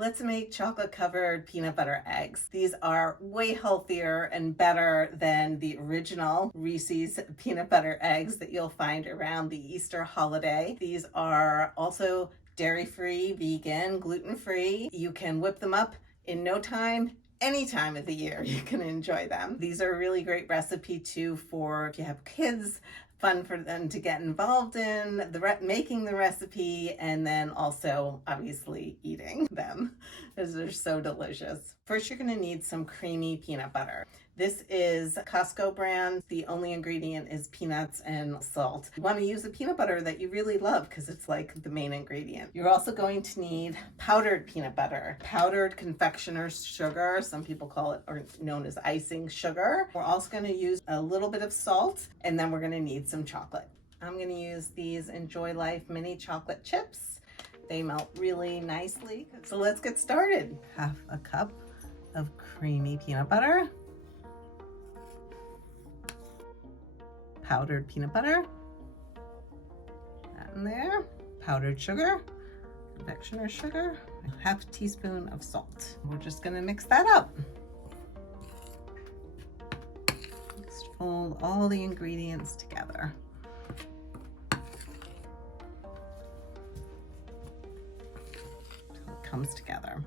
Let's make chocolate covered peanut butter eggs. These are way healthier and better than the original Reese's peanut butter eggs that you'll find around the Easter holiday. These are also dairy-free, vegan, gluten-free. You can whip them up in no time. Any time of the year you can enjoy them. These are a really great recipe too for if you have kids, fun for them to get involved in making the recipe, and then also obviously eating them because they're so delicious. First, you're going to need some creamy peanut butter. This is Costco brand. The only ingredient is peanuts and salt. You want to use a peanut butter that you really love because it's like the main ingredient. You're also going to need powdered peanut butter, powdered confectioner's sugar. Some people call it, or known as icing sugar. We're also going to use a little bit of salt, and then we're going to need some chocolate. I'm going to use these Enjoy Life mini chocolate chips. They melt really nicely. So let's get started. Half a cup of creamy peanut butter. Powdered peanut butter, that in there, powdered sugar, confectioner's sugar, a half teaspoon of salt. We're just gonna mix that up. Just fold all the ingredients together. Until it comes together.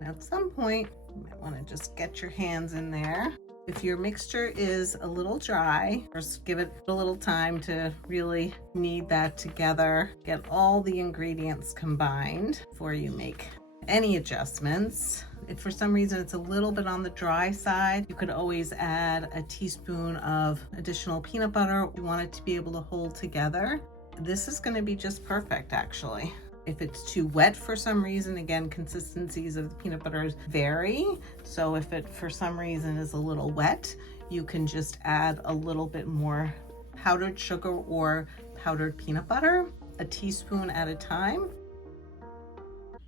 Now at some point, you might wanna just get your hands in there. If your mixture is a little dry, just give it a little time to really knead that together. Get all the ingredients combined before you make any adjustments. If for some reason it's a little bit on the dry side, you could always add a teaspoon of additional peanut butter. You want it to be able to hold together. This is going to be just perfect, actually. If it's too wet for some reason, again, consistencies of the peanut butters vary. So if it for some reason is a little wet, you can just add a little bit more powdered sugar or powdered peanut butter, a teaspoon at a time.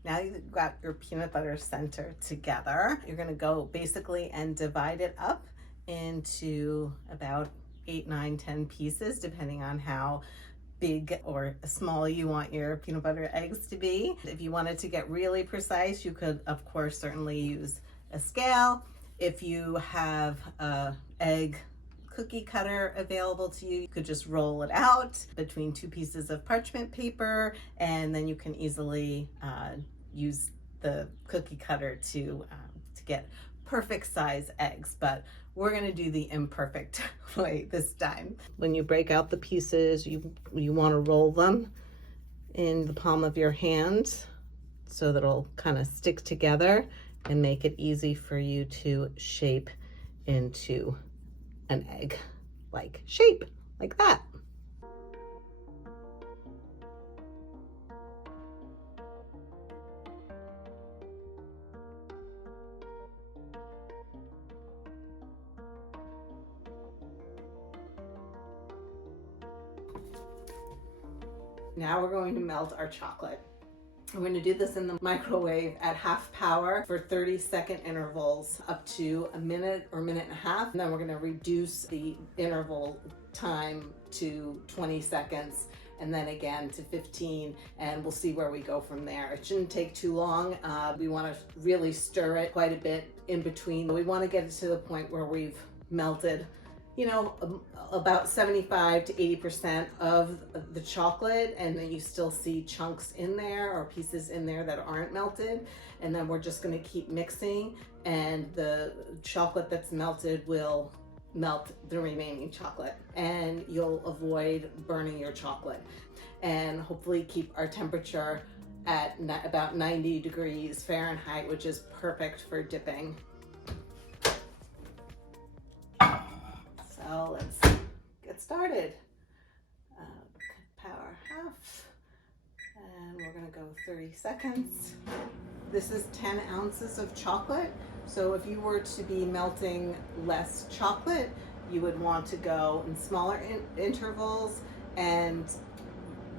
Now you've got your peanut butter center together. You're gonna go basically and divide it up into about 8, 9, 10 pieces, depending on how big or small you want your peanut butter eggs to be. If you wanted to get really precise, you could of course certainly use a scale. If you have a egg cookie cutter available to you, you could just roll it out between 2 pieces of parchment paper, and then you can easily use the cookie cutter to get perfect size eggs. But we're gonna do the imperfect way this time. When you break out the pieces, you wanna roll them in the palm of your hand so that it'll kind of stick together and make it easy for you to shape into an egg-like shape, like that. Now we're going to melt our chocolate. We're going to do this in the microwave at half power for 30-second intervals up to a minute or minute and a half. And then we're going to reduce the interval time to 20 seconds and then again to 15, and we'll see where we go from there. It shouldn't take too long. We want to really stir it quite a bit in between. We want to get it to the point where we've melted, you know, about 75 to 80% of the chocolate, and then you still see chunks in there or pieces in there that aren't melted. And then we're just going to keep mixing, and the chocolate that's melted will melt the remaining chocolate, and you'll avoid burning your chocolate, and hopefully keep our temperature at about 90 degrees Fahrenheit, which is perfect for dipping. So let's get started. Power half, and we're gonna go 30 seconds. This is 10 ounces of chocolate. So if you were to be melting less chocolate, you would want to go in smaller intervals and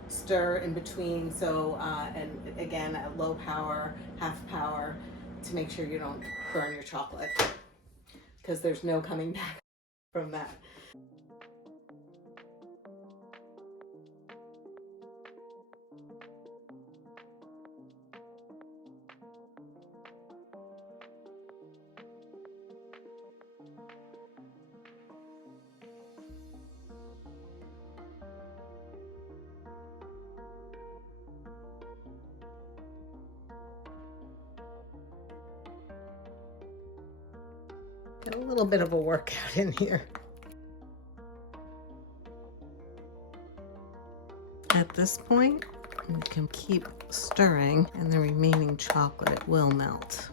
stir in between. So, and again, at low power, half power, to make sure you don't burn your chocolate, because there's no coming back from that. Get a little bit of a workout in here. At this point, you can keep stirring and the remaining chocolate will melt.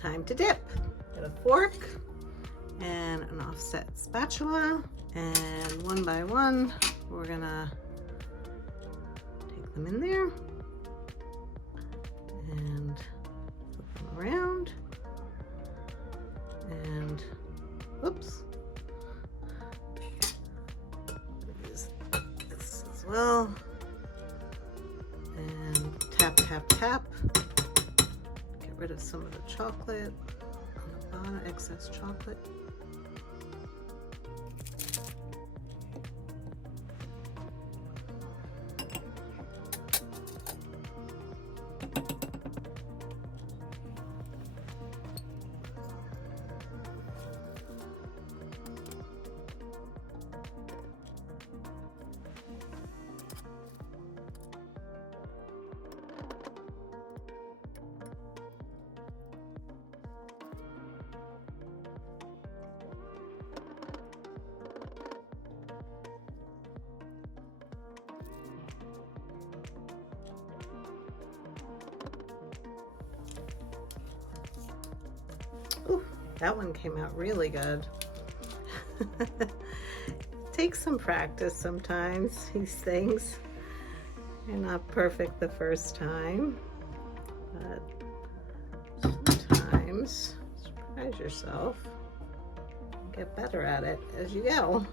Time to dip. Get a fork and an offset spatula, and one by one we're gonna take them in there and flip them around, and oops, use this as well, and tap tap tap. Get rid of some of the chocolate on the bottom, excess chocolate. Ooh, that one came out really good. Takes some practice sometimes, these things. They're not perfect the first time, but sometimes surprise yourself and get better at it as you go.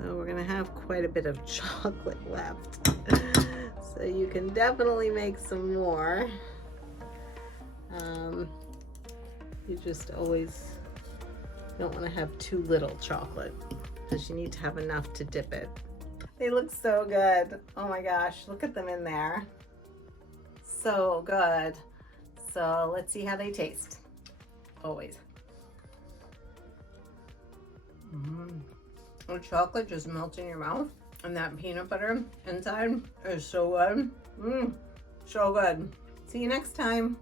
So we're gonna have quite a bit of chocolate left. So you can definitely make some more. You just always don't want to have too little chocolate because you need to have enough to dip it. They look so good. Oh my gosh, look at them in there. So good. So let's see how they taste. Always. The chocolate just melts in your mouth, and that peanut butter inside is so good. So good. See you next time.